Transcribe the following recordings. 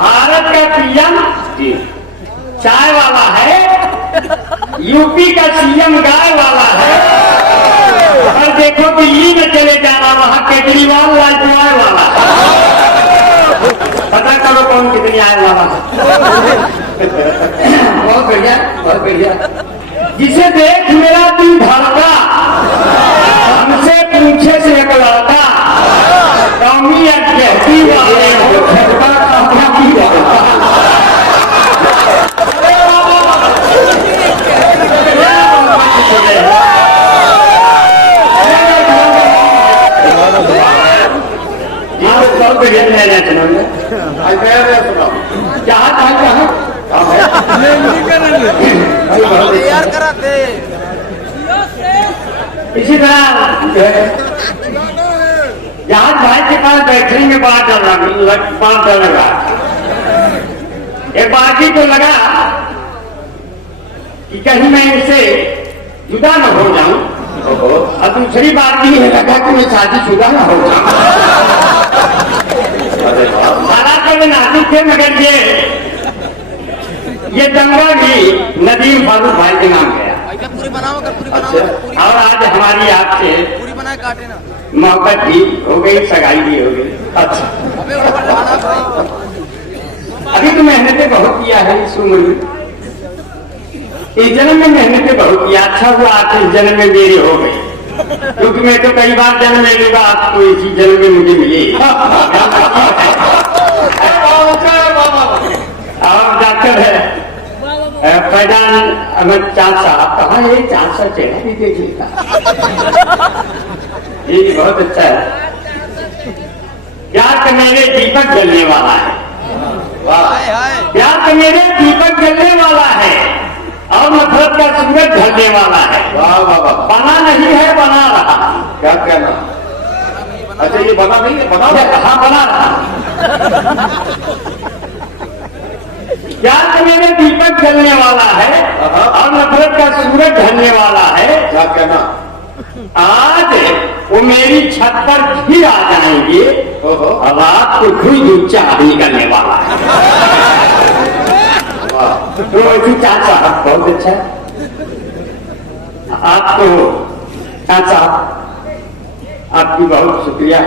भारत का पीएम चाय वाला है, यूपी का सीएम गाय वाला है, और देखो दिल्ली में चले जाना वहां केजरीवाल लालचवाय वाला है। पता करो कौन कितनी आय वाला है। बहुत बढ़िया, बहुत बढ़िया। जिसे देख मेरा दिल धड़का, हमसे पूछे से एक लड़का, कौमी कहती वाले झटका कामया की इसी तरह जहाज भाई के पास बैठने के बाद $5 लगा। एक बाकी को लगा कि कहीं मैं इनसे जुदा न हो जाऊं, और दूसरी बात भी है लगा कि मैं शादीशुदा न हो जाऊं। हालांकि तो नाजुक थे, मगर ये दंगा भी नदीम फारूक भाई के नाम गया। पूरी बनाओ कर, पूरी अच्छा, और आज हमारी आपसे पूरी बनाए काटे ना, मोहब्बत भी हो गई, सगाई भी हो गई। अच्छा, अभी तो मेहनतें बहुत किया है इस उम्र में, इस जन्म में मेहनतें बहुत किया। अच्छा हुआ आप इस जन्म में मेरी हो गई, क्योंकि मैं तो कई बार जन्म ले लूंगा, आपको इसी जन्म में मुझे मिली। और डॉक्टर है फैजान अहमद चांद साहब, कहाँ ये चांद सा चेहरा भी देखिएगा। ये बहुत अच्छा है। प्यार का मेरे दीपक जलने वाला है, प्यार का मेरे दीपक जलने वाला है, और नफरत का सूरज ढलने वाला है। वाह वाह वाह, बना नहीं है बना रहा। क्या कहना? अच्छा, ये बना नहीं है, बना रहा। हाँ, बना रहा। प्यार का मेरे दीपक जलने वाला है, और नफरत का सूरज ढलने वाला है। क्या कहना? आज वो मेरी छत पर फिर आ जाएंगे, अब आपको धुई चाबी करने वाला है। तो ऐसी चाचा बहुत अच्छा है। आपको चाचा आपकी बहुत शुक्रिया।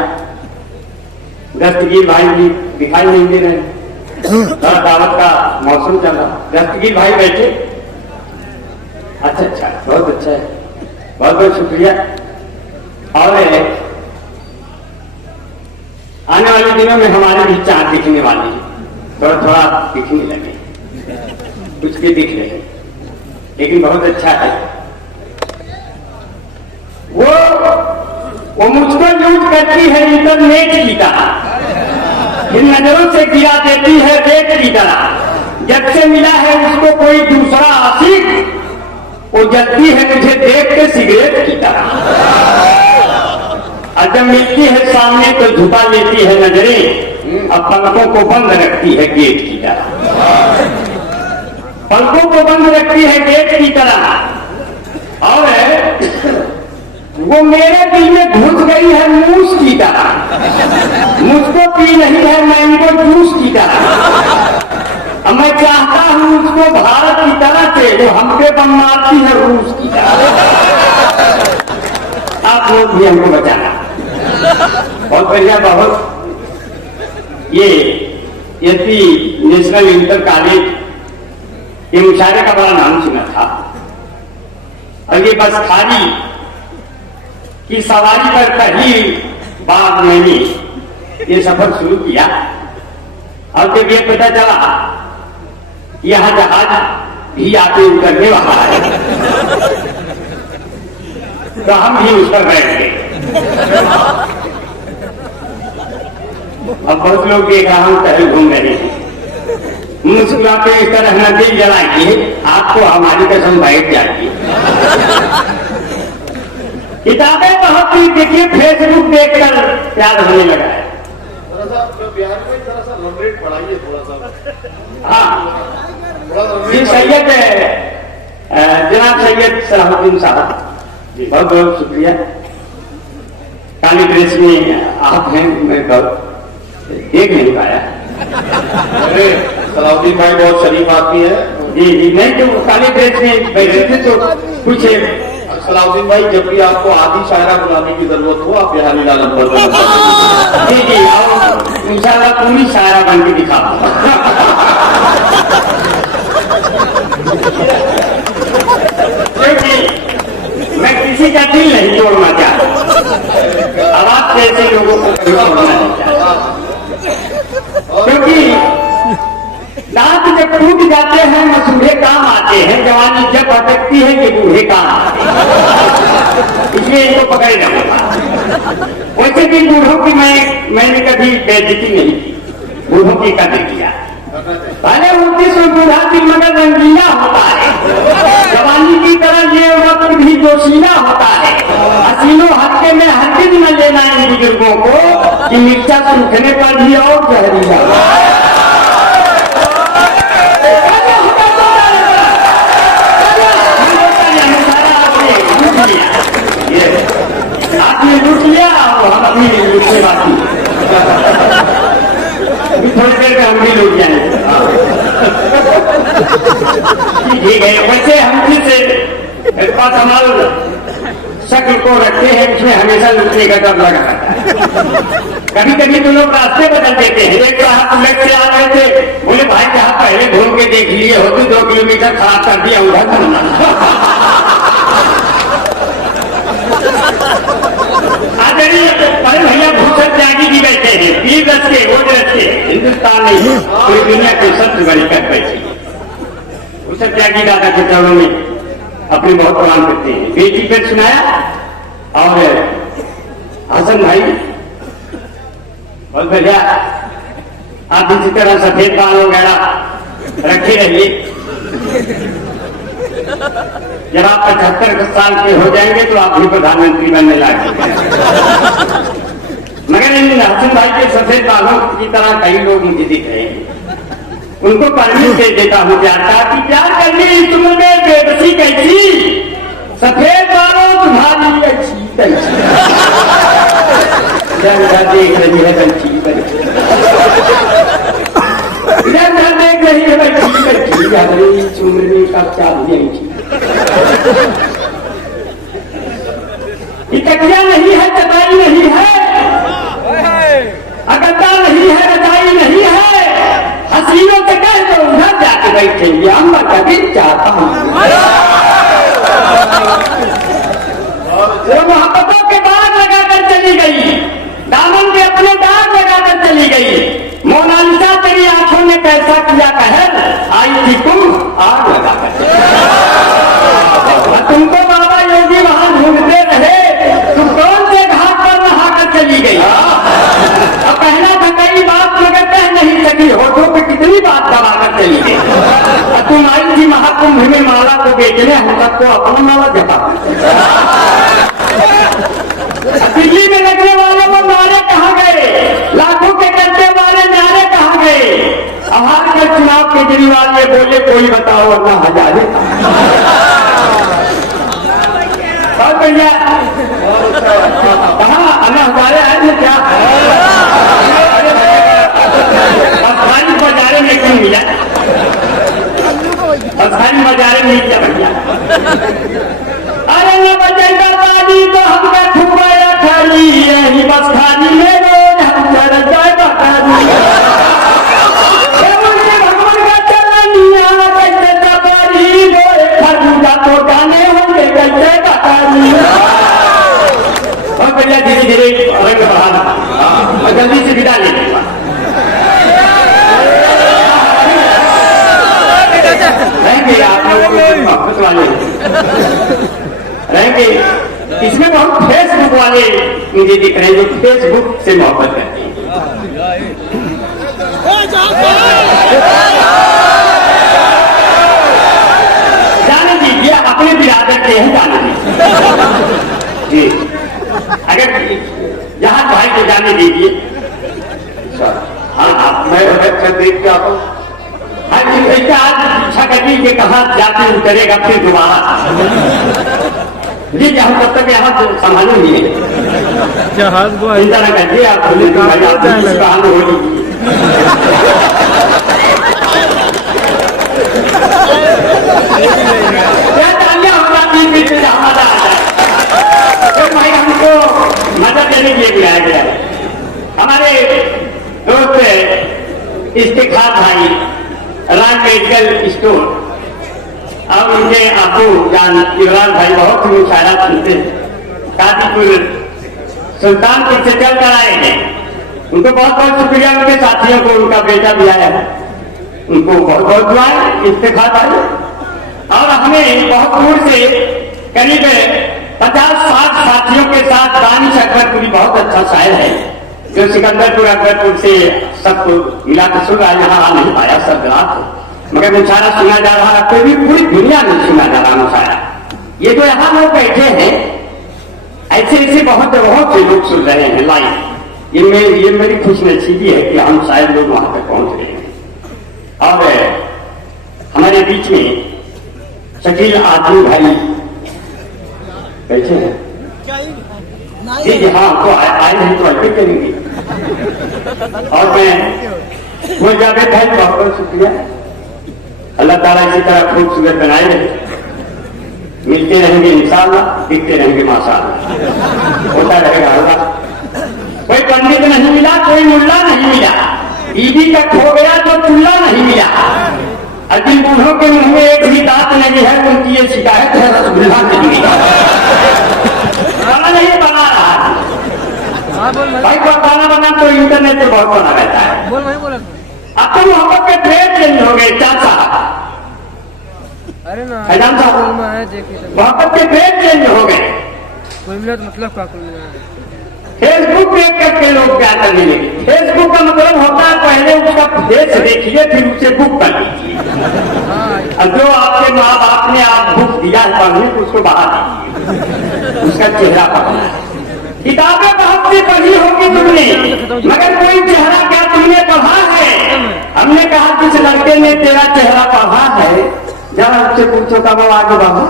दस्तगीर भाई भी दिखाई नहीं दे रहे, दावत का मौसम चल रहा। दस्तगीर भाई बैठे। अच्छा अच्छा, बहुत अच्छा है, बहुत बहुत शुक्रिया। और आने वाले दिनों में हमारे भी चाँद दिखने वाली है, थोड़ा थोड़ा दिखने लगे, कुछ भी दिख रहे, लेकिन बहुत अच्छा है। वो मुझको यूज करती है इंटरनेट की तरह, इन नजरों से गिरा देती है रेत की तरह। जब से मिला है उसको कोई दूसरा आशिक, वो जलती है मुझे देख के सिगरेट की तरह। और जब मिलती है सामने तो झुका लेती है नजरें, अब पलकों को बंद रखती है गेट की तरह। पलकों को बंद रखती है गेट की तरह, और वो मेरे दिल में घुस गई है मूस की तरह। मुझको पी नहीं है मैंगो जूस की तरह। अब मैं चाहता हूं उसको भारत की तरह से, वो हम पे बम मारती है रूस की तरह। आप लोग भी हमको बचाना। बहुत बढ़िया, बहुत। ये एसपी नेशनल इंटर कॉलेज, ये मुशायरे का बड़ा नाम सुना था, और ये बस खाली की सवारी पर पहली बार मैंने ये सफर शुरू किया, और जब ये पता चला यहाँ जहाज भी आके उतरने वाला है, तो हम भी उस पर बैठ गए। अब बहुत लोग देख रहा हूं टहल घूम रहे हैं, मुस्कुराते इस तरह न दिल जलाइए, आपको हमारी कसम बैठ जाइए। किताबें बहुत ही देखिए, फेसबुक देखकर प्यार होने लगा है। बिहार में थोड़ा सा रेट बढ़ाइए, थोड़ा सा। हाँ जी, सैयद जनाब सैयद सलाहुद्दीन साहब जी, बहुत बहुत शुक्रिया। काली ड्रेस में आप हैं, मैं बहुत देख नहीं पाया। अरे सलाउद्दीन भाई बहुत शरीफ आदमी है। जी जी, नहीं तो काले ड्रेस में बैठे थे तो कुछ सलाउद्दीन भाई जब भी आपको आदि शायरा बुलाने की जरूरत हो आप बिहारी लाल नंबर पर जी जी, और इंशाल्लाह पूरी शायरा बन के दिखा। क्योंकि मैं किसी का दिल नहीं तोड़ना चाहता, अब आप जैसे लोगों को कभी तोड़ना नहीं चाहता, क्योंकि दांत जब टूट जाते हैं मसूड़े काम आते हैं, जवानी जब भटकती है कि बूढ़े काम आते हैं, इसलिए इनको पकड़ रखा। वैसे भी बूढ़ों की मैंने कभी बेइज्जती नहीं की, बूढ़ों की कदर किया। पहले उनकी बूढ़ा की मगर रंगीला होता है, जवानी की तरह ये वक्त भी जोशीला होता है। हसीनों हल्के में हरगिज न लेना इन बुजुर्गों को कि मिर्चा सूखने पर भी और जहरीला। आपने लूट लिया और हम अपनी लूटने बाकी, थोड़ी देर में हम भी लूट जाएंगे। ठीक है, वैसे हम फिर कमाल शक्ल को रखते हैं, उसमें हमेशा लूटने का डर लगा रहता है। कभी कभी तो लोग रास्ते बदल देते हैं। एक साहब बुलेट से आ रहे थे, बोले भाई जहाँ पहले घूम के देख लिए होते 2 किलोमीटर खराब कर दिया उधर घूमना। अरे भैया भूषण त्यागी जी बैठे हैं, 20 रस के वो रस के हिंदुस्तान नहीं पूरी दुनिया के सबसे बड़ी कर बैठे। भूषण त्यागी दादा के चरणों में अपने बहुत प्रणाम करते हैं। बेटी पर सुनाया और हसन भाई बहुत बढ़िया, आप इसी तरह सफेद बाल वगैरह रखे रहिए। जब आप 75 साल के हो जाएंगे तो आप भी प्रधानमंत्री बनने लायक। मगर इन हसन भाई के सफेद बालों की तरह कई लोग मुझे दिख रहे हैं, उनको परमिट दे देता हूँ प्यार का कि प्यार करनी इस उम्र में बेबसी कैसी, सफेद बालों तुम्हारी अच्छी कैसी, देख रही है बच्ची इधर देख रही है बच्ची इस उम्र में का क्या कटिया नहीं है, चटाई नहीं है, अगत्ता नहीं है, रजाई नहीं है, हसीनों से कह दो उधर जाके बैठेंगे, अम्मा का दिन चाहता हूँ। वो मोहब्बतों के दाग लगाकर चली गई, दामन में अपने दाग लगाकर चली गई। मोनालिसा तेरी आंखों ने कैसा किया कहर, आई थी तुम आग लगाकर। तुमको बाबा योगी वहां ढूंढते रहे, तुम कौन से घाट पर नहाकर चली गई। अब कहना था कई बात मगर कह नहीं सकी, होठों पे कितनी बात दबाकर चली गई। तुम आई थी महाकुंभ में माला को बेचने, हम सबको अपना माला जपा। दिल्ली में लगने वाले वो नारे कहाँ गए, लाखों के करने वाले नारे कहाँ गए। हार के चुनाव केजरीवाल ने बोले कोई बताओ वरना हजारे। बहुत बढ़िया, कहाँ अन्ना हजारे आए थे क्या। अफगानी बाजारे में क्यों मिला, अफगानी बाजारे में क्या भैया। अरे न बचेगा पानी तो हमका ठुकाया खाली, यही बस खाली में रोज हम चल जाए बतानी। भगवान का चलनिया कैसे दबारी, खरबूजा तो गाने होंगे कैसे बतानी। बहुत बढ़िया, धीरे धीरे रंग बढ़ाना और जल्दी से विदा ले रहेंगे आप लोग मोहब्बत वाले रहेंगे। इसमें बहुत फेसबुक वाले मुझे दिख रहे हैं जो फेसबुक से मोहब्बत करते हैं। जाने दीजिए, अपने बिरादर के हैं, जाने दीजिए जी। अगर जहां भाई को जाने दीजिए। हाँ मैं देख के आता हूँ। आज इच्छा करिए कि कहाँ जाके उतरेगा फिर दोबारा जी, हम तब तक यहाँ संभालेंगे। चिंता न करिए, आप बहाने हो लीजिए। क्या तालियां होगा 3 मिनट से मजा आ जाए। तो भाई हमको मदद देने के लिए बुलाया गया है। हमारे दोस्त इस्तेखार भाई राज मेडिकल स्टोर और उनके आपू जान युवराज भाई बहुत ही मुशायरा सुनते हैं। कादीपुर सुल्तानपुर से चल कर आए हैं। उनको बहुत बहुत शुक्रिया। उनके साथियों को उनका बेटा भी आया है, उनको बहुत बहुत दुआएं इस्तेखार भाई। और हमें बहुत दूर से करीब 50-60 साथियों के साथ दानिश अकबरपुरी बहुत अच्छा शायर है जो सिकंदरपुर अकबरपुर से सबको मिला के सुन रहा है। यहाँ आ नहीं पाया सब रात, मगर मुशायरा सुना जा रहा है। कोई भी पूरी दुनिया में सुना जा रहा मुशायरा। ये जो यहाँ लोग बैठे हैं ऐसे ऐसे बहुत बहुत से लोग सुन रहे हैं लाइव। ये मेरी खुशनसीबी है कि हम शायद लोग वहां तक पहुंच रहे हैं। और हमारे बीच में शकील आदमी भाई बैठे हैं। जी हाँ, तो आए हैं तो ऐसे करेंगे। और मैं वो जावेद भाई बहुत बहुत शुक्रिया। अल्लाह ताला इसी तरह खूबसूरत बनाए रहे। मिलते रहेंगे इंशाअल्लाह, दिखते रहेंगे माशाअल्लाह, होता रहेगा अल्लाह। कोई पंडित नहीं मिला, कोई मुल्ला नहीं मिला, ईदी का खो गया तो चूल्हा नहीं मिला। अजिन बूढ़ों के मुंह में एक भी दांत नहीं है, उनकी ये शिकायत है रसगुल्ला नहीं मिला। खाना नहीं बना रहा भाई, को खाना बना तो इंटरनेट से बहुत बना रहता है। अब तो मोहब्बत के ट्रेड चेंज हो गए। क्या साहब, अरे ना मोहब्बत के ट्रेड चेंज हो गए। कोई मिला तो मतलब क्या कोई मिला? फेसबुक देख करके लोग क्या करने लगे। फेसबुक का मतलब होता है पहले उसका फेस देखिए फिर उसे बुक कर लीजिए। और जो आपके माँ बाप ने आप बुक दिया है पढ़ने को उसको बढ़ा दीजिए, उसका चेहरा पढ़ना। किताबें बहुत सी पढ़ी होगी तुमने, मगर कोई चेहरा क्या तुमने पढ़ा है? हमने कहा किस लड़के ने तेरा चेहरा पढ़ा है, जरा उससे पूछो कब आगे बढ़ा,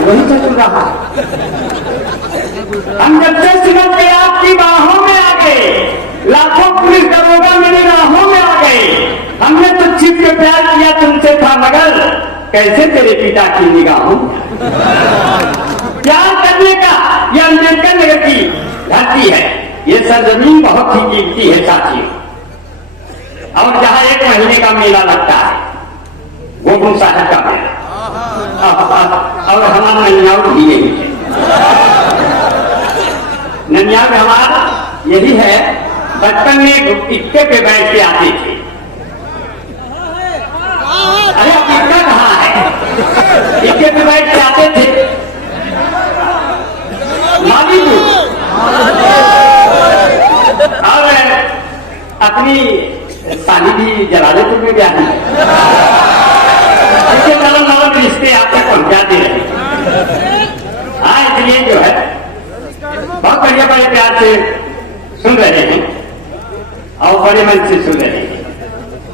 वही तो चल रहा है। हम जब से समझ गए आपकी बाहों में आ गए, लाखों पुलिस दरोगा मेरी राहों में आ गए। हमने तो छिप के प्यार किया तुमसे था, मगर कैसे तेरे पिता की निगाहों में। प्यार करने का यह अम्बेडकर नगर की धरती है। ये सरजमीन बहुत ही कीमती है साथियों। और जहाँ 1 महीने का मेला लगता है वो गुरु साहब का मेला, और हमारा ननियाल भी यही है। ननियाल हमारा यही है। बचपन में इक्के पे बैठ के आते थे। अरे अब इक्का कहाँ है? इक्के पे बैठ के आते थे मालीपुर, और अपनी शादी भी जलालपुर में गया है। ऐसे नरम रिश्ते आपसे पहुंचाते रहे। हाँ, इसलिए जो है बहुत बढ़िया बड़े प्यार से सुन रहे हैं और बड़े मन से सुन रहे हैं।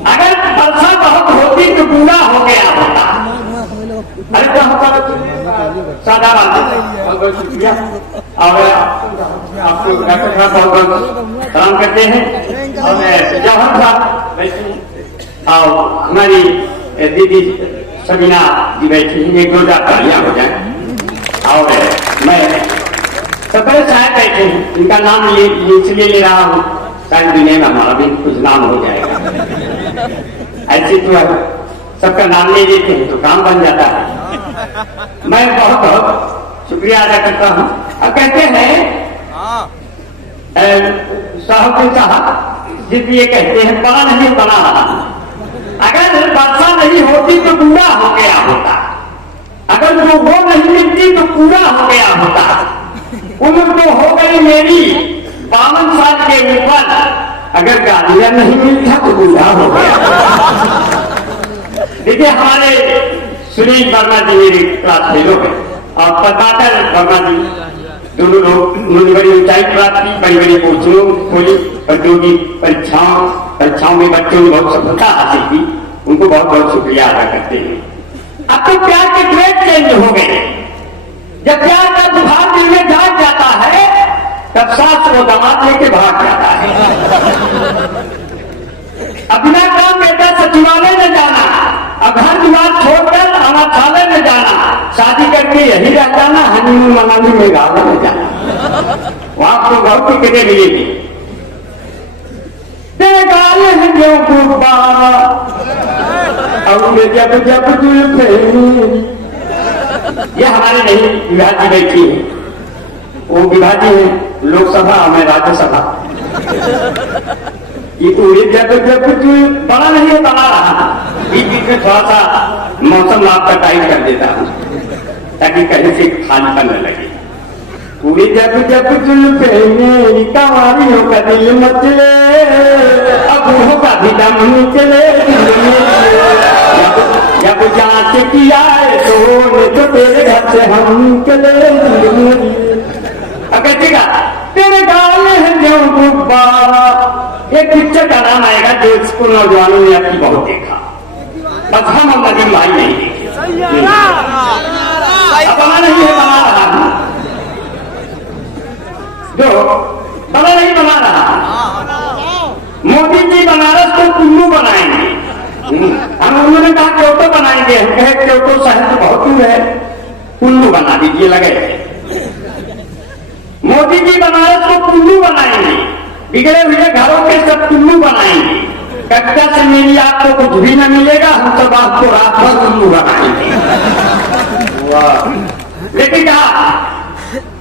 अगर वर्षा बहुत होती तो पूरा हो गया होता। अरे क्या होता सादा बात। बहुत शुक्रिया और आपको बहुत बहुत सलाम करते हैं। और जौहर साहब और हमारी दीदी सबीना जी बैठी हैं, 1-2 तालियां हो जाए। और मैं सब बड़े शायद बैठे हैं, इनका नाम इसलिए ले रहा हूँ शायद दुनिया में हमारा भी कुछ नाम हो जाएगा। ऐसे तो सबका नाम ले लेते हैं तो काम बन जाता है। मैं बहुत बहुत शुक्रिया अदा करता हूँ। और कहते हैं साहब जिस ये कहते हैं बड़ा नहीं बना रहा। अगर वर्षा नहीं होती तो पूरा हो गया होता, अगर वो नहीं मिलती तो पूरा हो गया होता। उम्र तो हो गई मेरी 52 साल के ऊपर, अगर गालियां नहीं मिलता तो बूढ़ा हो गया। देखिए हमारे सुनील वर्मा जी मेरे क्लास फेलो है और पद्माकर वर्मा जी, दोनों लोग उन्होंने बड़ी ऊंचाई प्राप्त की, बड़ी बड़ी पोस्टों खोली, प्रतियोगी परीक्षाओं में बच्चों ने बहुत सफलता हासिल की। उनको बहुत बहुत शुक्रिया अदा करते हैं। अब तो प्यार के ट्रेड चेंज हो गए। जब प्यार का बुखार दिल में जाग जाता है तब सास वो दामाद लेके भाग जाता है। अपना काम बेटा सचिवालय में जाना, अब घर द्वार छोड़कर अनाथालय में जाना, शादी करके यही रह जाना, हनीमून मनाली मेघालय में जाना, वहां तो बहुत टिकटें मिलेगी। तेरे गाले हैं जो गुब्बारा और जब जब जुल्फे, ये हमारे नहीं विभाजी बैठी है, वो विभाजी है लोकसभा में राज्यसभा। ये पूरे जब जब बड़ा नहीं है, बना रहा बीच बीच में थोड़ा सा मौसम आपका टाइट कर देता हूं ताकि कहीं से खालीपन न लगे। पूरी जब जब जुल्फे मेरी कवारियों का दिल मचले, अब होगा भी दम निकले, जब जांच किया तो तेरे घर से हम चले। अगर ठीक है, तेरे गाले हैं जो गुब्बारा, एक पिक्चर का नाम आएगा जो इसको नौजवानों ने आपकी बहुत देखा, बस हम नदीम भाई नहीं देखे। बना नहीं है, बना रहा हूं जो बना नहीं बना रहा। मोदी जी बनारस को कुल्लू बनाएंगे, हम उन्होंने कहा क्योटो बनाएंगे, हम कहे क्योटो शहर तो बहुत दूर है, कुल्लू बना दीजिए लगे। मोदी जी बनारस को कुल्लू बनाएंगे, बिगड़े हुए घरों के सब कुल्लू बनाएंगे, कच्चा से मेरी आपको कुछ भी न मिलेगा, हम सब आपको रात भर कुल्लू बनाएंगे। लेकिन कहा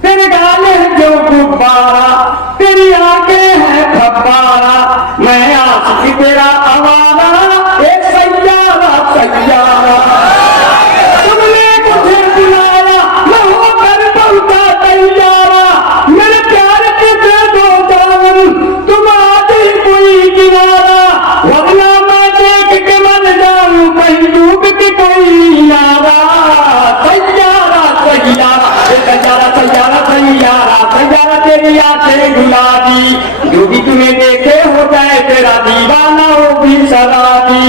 तेरे गाले हैं जो गुब्बारा, तेरी आंखें हैं फब्बारा, मैं आशिकी तेरा आवारा, एक सैयारा सैयारा, तुमने मुझे बुलाया मैं होकर पहुंचा तैयारा, मेरे प्यार के दे दो जान तुम आज ही कोई किनारा, वरना मैं देख के मर जाऊं कहीं डूब के कोई यारा। सैयारा सैयारा सैयारा सैयारा सैयारा सैयारा, तेरी आंखें गुलाबी, जो भी तुम्हें देखे हो जाए तेरा दीवाना हो भी शराबी।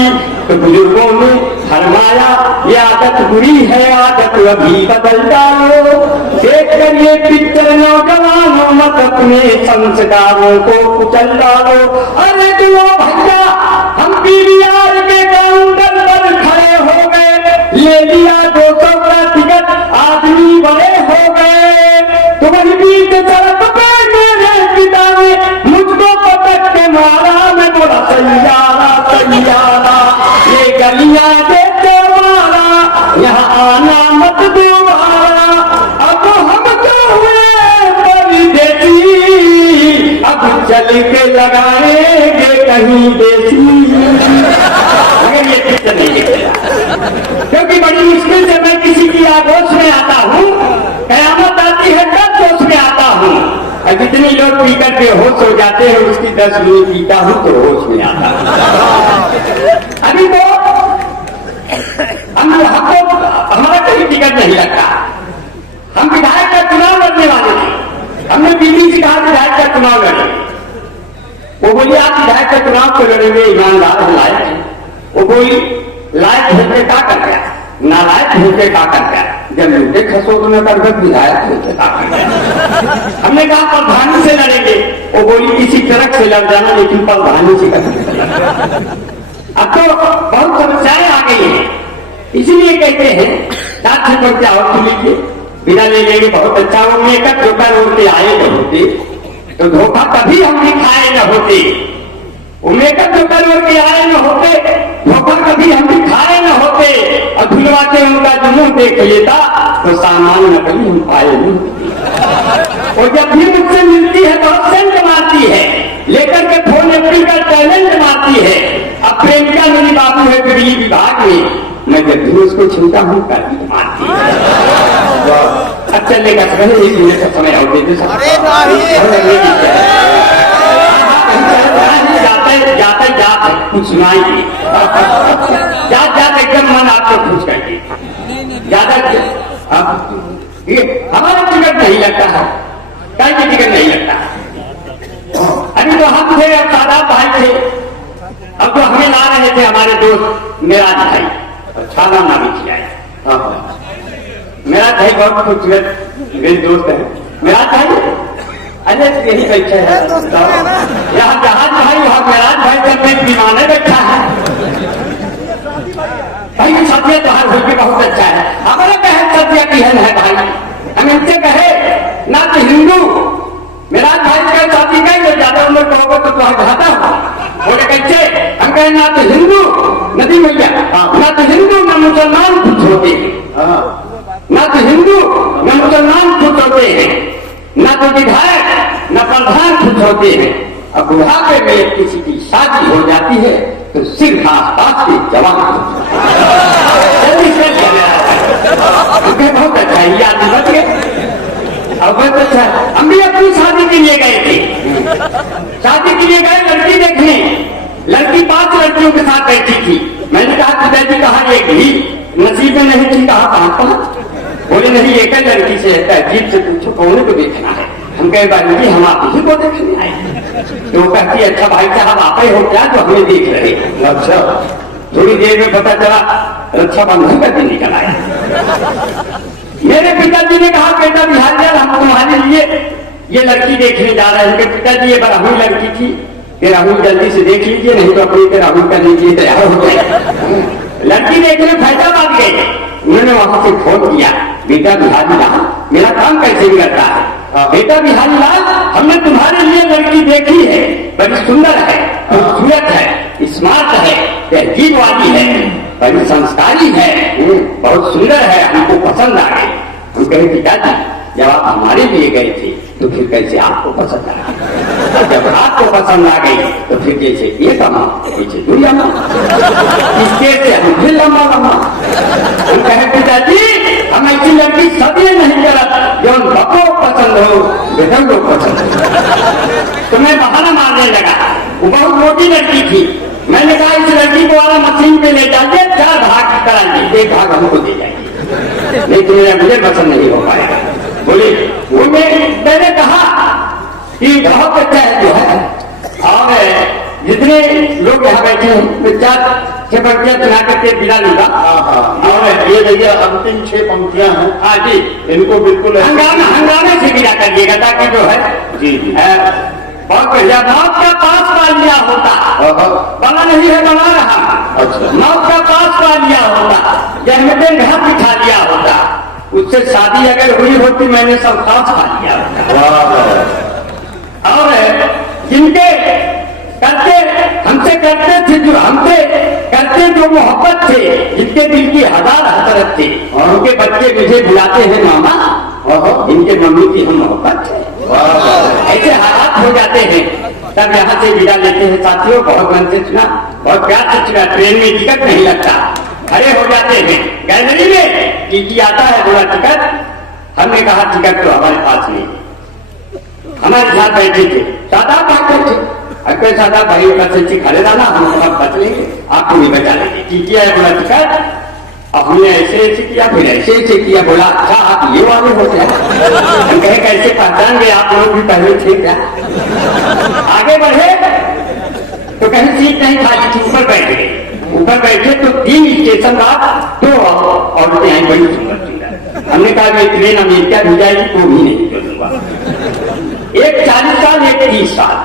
तो बुजुर्गों ने फरमाया ये आदत बुरी है, आदत अभी बदल डालो, देख कर ये पिक्चर नौजवानों मत अपने संस्कारों को कुचल डालो। अरे दुआ भैया हम पीवीआर के काउंटर पर खड़े हो गए, ले लिया 200 का टिकट, आदमी बड़े हो गए, तुम्हारी बीच सड़क पे मेरे पिता ने मुझको पटक के मारा, मैं बोला सैयारा सैयारा, ये गलियां देते मारा, यहाँ आना मत दोबारा, अब हम तो हुए परदेसी, अब चल के लगाएंगे कहीं देसी। मगर ये पिक्चर नहीं दिखेगा, क्योंकि बड़ी मुश्किल से मैं किसी की आगोश में आता हूँ, कयामत आती है तब होश में आता हूँ, और जितने लोग पीकर बेहोश हो जाते हैं उसकी 10 मिनट पीता हूँ तो होश में आता हूँ। अभी तो हमको हमारा कहीं टिकट नहीं लगता, हम विधायक का चुनाव लड़ने वाले थे, हमने बीबी से कहा विधायक का चुनाव लड़े, वो बोली आप विधायक का चुनाव तो लड़ेंगे, ईमानदार है लायक है, वो बोली लायक होकर क्या कर गया, नालायक होकर क्या कर गया, जब लूटे खसोट में कर विधायक होकर क्या कर गया। हमने कहा प्रधानी से लड़ेंगे, वो बोली किसी ट्रक से लड़ जाना लेकिन प्रधानी से कर। अब तो बहुत समस्याएं आ गई हैं, इसीलिए कहते हैं साथ से बढ़ जाओ तो लीजिए, बिना ले लेंगे बहुत अच्छा, वो मेकअप धोखा रोड पे आए न होते तो धोखा कभी हम भी खाए न होते, वो मेकअप धोखा रोड पे आए न होते, धोखा कभी हम भी खाए न होते, और धुलवा के उनका जुनून देख लेता तो सामान न कभी हम पाए नहीं। और जब भी मुझसे मिलती है तो सेंट मारती है, लेकर के फोन एप्पल का टैलेंट मारती है। अब प्रेमिका मेरी बाबू है बिजली विभाग में, मैं जब भी उसको छूता हूँ कभी मारती है। अब चलने का समय 1 मिनट का समय और देते जाते जाते कुछ सुनाई जाते जाते एकदम मन आपको खुश करके ज्यादा ये हमारा टिकट नहीं लगता है, कहीं भी टिकट नहीं लगता है। अभी तो हम थे, अब सादा भाई थे, अब तो हमें ला रहे थे हमारे दोस्त मेरा भाई, छाना ना भी खिलाया। मेरा भाई बहुत खूबसूरत मेरे दोस्त है, मेरा भाई अरे यही बैठे है यहाँ जहाज भाई वहाँ मेराज भाई जब मैं विमाने बैठा है भाई सब्जियां तो हर भी बहुत अच्छा है। हमारे बहन सब्जियां की है भाई, हम इनसे कहे ना तो हिंदू मेराज भाई का शादी का ही ज्यादा उम्र कहोगे तो तुम जाता हो बोले कैसे, हम कहे ना तो हिंदू नदी मैया, ना तो हिंदू ना मुसलमान खुश होते हैं, ना तो हिंदू न मुसलमान खुश होते हैं, न तो विधायक न प्रधान खुश होते हैं। अब बुढ़ापे में किसी की शादी हो जाती है तो सिर्फ आसपास के जवान जल्दी से बहुत अच्छा है, याद बच गए। अब बहुत अच्छा, हम भी अपनी शादी के लिए गए थे, शादी के लिए गए लड़की देखने, लड़की 5 लड़कियों के साथ बैठी थी। मैंने कहा पिताजी कहा एक भी नसीब में नहीं थी, कहा 5-5 बोले नहीं एक ही लड़की से अजीब से पूछो कौन को देखना है। हम कहे भाई जी हम आप ही को देखने आए, तो वो कहती अच्छा भाई साहब आप ही हो क्या जो हमें देख रहे। अच्छा, थोड़ी देर में पता चला रक्षाबंधन का दिन निकल आया। मेरे पिताजी ने कहा बेटा बिहार यार हम तुम्हारे लिए ये लड़की देखने जा रहे हैं। पिताजी ये बराहुल लड़की थी, राहुल जल्दी से देख लीजिए नहीं तो अपनी राहुल करने के लिए तैयार हो जाए। लड़की देखने फैजाबाद गए, उन्होंने वहां से फोन किया बेटा बिहारी लाल मेरा काम कैसे बिगड़ता है, बेटा बिहारी लाल हमने तुम्हारे लिए लड़की देखी है, बड़ी सुंदर है, खूबसूरत है, स्मार्ट है, तहजीब वाली है, बड़ी संस्कारी है, बहुत सुंदर है, हमको पसंद आ गई। हम कहे पिताजी जब आप हमारे लिए गए थे तो फिर कैसे आपको पसंद आ गई, जब आपको पसंद आ गई तो फिर जैसे एक अम्मा वैसे 2 अम्मा, इसके से हम फिर लम्बा लम्बा। हम कहे पिताजी हम ऐसी लड़की सभी नहीं करत जो बको पसंद हो बेटन लोग पसंद हो। तो मैं बहाना मारने लगा, वो बहुत मोटी लड़की थी। मैंने कहा इस लड़की को वाला मशीन पे ले जाके 4 भाग कराइए, 1 भाग हमको दे जाएंगे, लेकिन मेरा मुझे पसंद नहीं हो पाएगा। बोले वो मैंने कहा कि बहुत अच्छा है जो है, और जितने लोग यहाँ बैठे हैं मैं 4 पंक्तियां सुना करके विदा लूंगा। और ये भैया अंतिम 6 पंक्तियां हैं। हाँ जी, इनको बिल्कुल हंगामे से विदा करिएगा ताकि जो है जी बहुत बढ़िया। मौत का पास पा लिया होता, बना नहीं है बना रहा। अच्छा, मौत का पास पा लिया होता, जन्मदिन घर बिठा लिया होता, उससे शादी अगर हुई होती मैंने सब साथ पा लिया होता। और जिनके करते हमसे करते थे जो हमसे करते जो मोहब्बत थे, जिनके दिल की 1000 हसरत थे, उनके बच्चे मुझे बुलाते हैं मामा, इनके मम्मी की हम मोहब्बत है। ऐसे हालात हो जाते हैं, तब यहाँ से विदा लेते हैं साथियों। बहुत मन से सुना, बहुत प्यार से सुना। ट्रेन में टिकट नहीं लगता, खड़े हो जाते हैं गैलरी में, टीटी आता है बोला टिकट। हमने कहा टिकट तो हमारे पास नहीं, हमारे साथ बैठे थे सादा बैठे थे, अगर सादा भाई का सच्ची खड़े रहना हम सब बच लेंगे, आपको नहीं बचा लेंगे। टीटी आया बोला टिकट, अब हमने ऐसे ऐसे किया फिर ऐसे ऐसे किया, बोला अच्छा आप ये वाले होते हैं। हम कहे कैसे पहचान गए आप लोग भी पहले थे क्या। आगे बढ़े तो कहीं सीट नहीं खाली थी, ऊपर बैठ गए। ऊपर बैठे तो 3 स्टेशन बाद 2 औरतें आई बड़ी सुंदर सुंदर। हमने कहा मैं ट्रेन अमेरिका भी जाएगी तो भी नहीं चलूंगा। एक 40 साल एक 30 साल।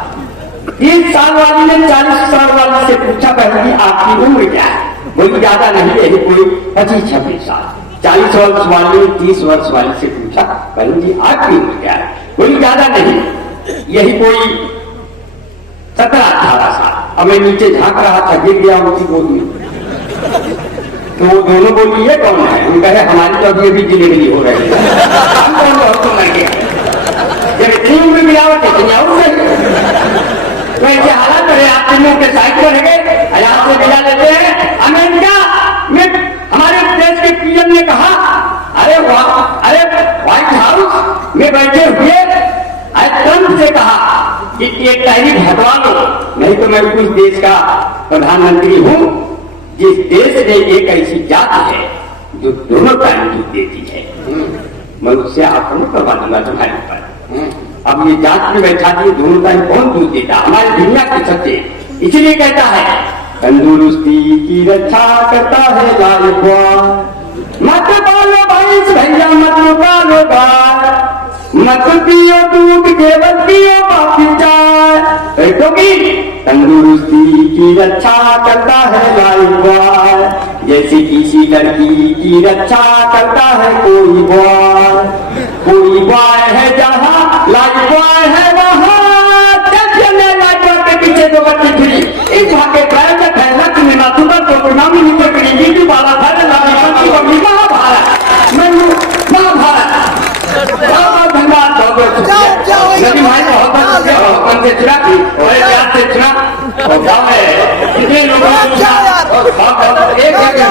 30 साल वाली ने 40 साल वाली से पूछा बहन जी आपकी उम्र क्या है, बोली ज्यादा नहीं यही कोई 25-26 साल। 40 वर्ष वाली ने 30 वर्ष वाली से पूछा बहन जी आपकी उम्र क्या है, बोली ज्यादा नहीं यही कोई 17-18 साल। अब मैं नीचे झांक रहा था, गिर गया उनकी गोद में, तो वो दोनों बोली ये कौन है। हम कहे हमारी तो अभी अभी डिलीवरी हो रही है, हम कौन बहुत तो मर गया, जब इतनी उम्र मिलावट इतनी और तो ऐसे हालात रहे। आप तीनों के साइड पर गए, यहाँ से विदा लेते हैं। अमेरिका में हमारे देश के पीएम ने कहा अरे व्हाइट हाउस में बैठे हुए ट्रंप से कहा कि एक टैरिफ हटवा लो, नहीं तो मैं उस देश का प्रधानमंत्री हूँ जिस देश में एक ऐसी जाति है जो दोनों टाइम दूध देती है, मैं उससे आपको करवा दूंगा तुम्हारे ऊपर। अब ये जात में बैठा दिए दोनों टाइम कौन दूध देता, हमारी दुनिया के सत्य। इसलिए कहता है तंदुरुस्ती की रक्षा करता है लाल मत पालो भाई भैया मत पालो भाई, मत पियो दूध केवल पियो बाकी चाय, क्योंकि तंदुरुस्ती की रक्षा करता है लाइफबॉय, जैसे किसी लड़की की रक्षा करता है कोई बॉय है जहाँ लाइफबॉय है वहाँ, लाइफबॉय के पीछे दो बच्ची फिरी, इस भागे पैर में फैला तुम्हें ना सुबह तो प्रणामी नीचे करी नीति वाला फैले महाभारत मैं महाभारत बहुत धन्यवाद नदी भाई बहुत से चुना और प्यार से चुना और गाँव में कितने लोगों ने चुना और एक हो गया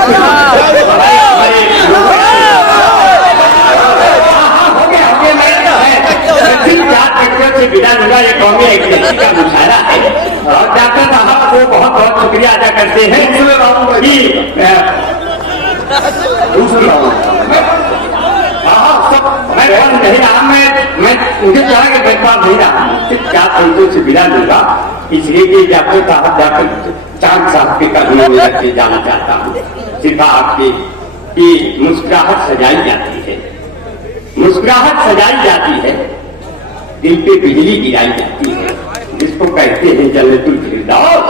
से बिना लगा ये कौमी एक्टिविटी का मुशायरा है और डॉक्टर साहब को बहुत बहुत शुक्रिया अदा करते हैं कि मैं कौन नहीं रहा मैं मुझे कहा कि मैं कौन नहीं रहा सिर्फ 4 पंचों से बिना लूंगा इसलिए कि डॉक्टर साहब जाकर चांद साहब के कदमों में रख के जाना चाहता हूँ। सिर्फ आपकी की मुस्कुराहट सजाई जाती है, मुस्कुराहट सजाई जाती है, दिल पे बिजली गिराई जाती है, जिसको कहते हैं जन्नतुल फिरदौस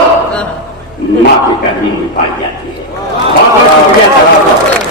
माँ के कदमों में पाई जाती है। बहुत बहुत शुक्रिया।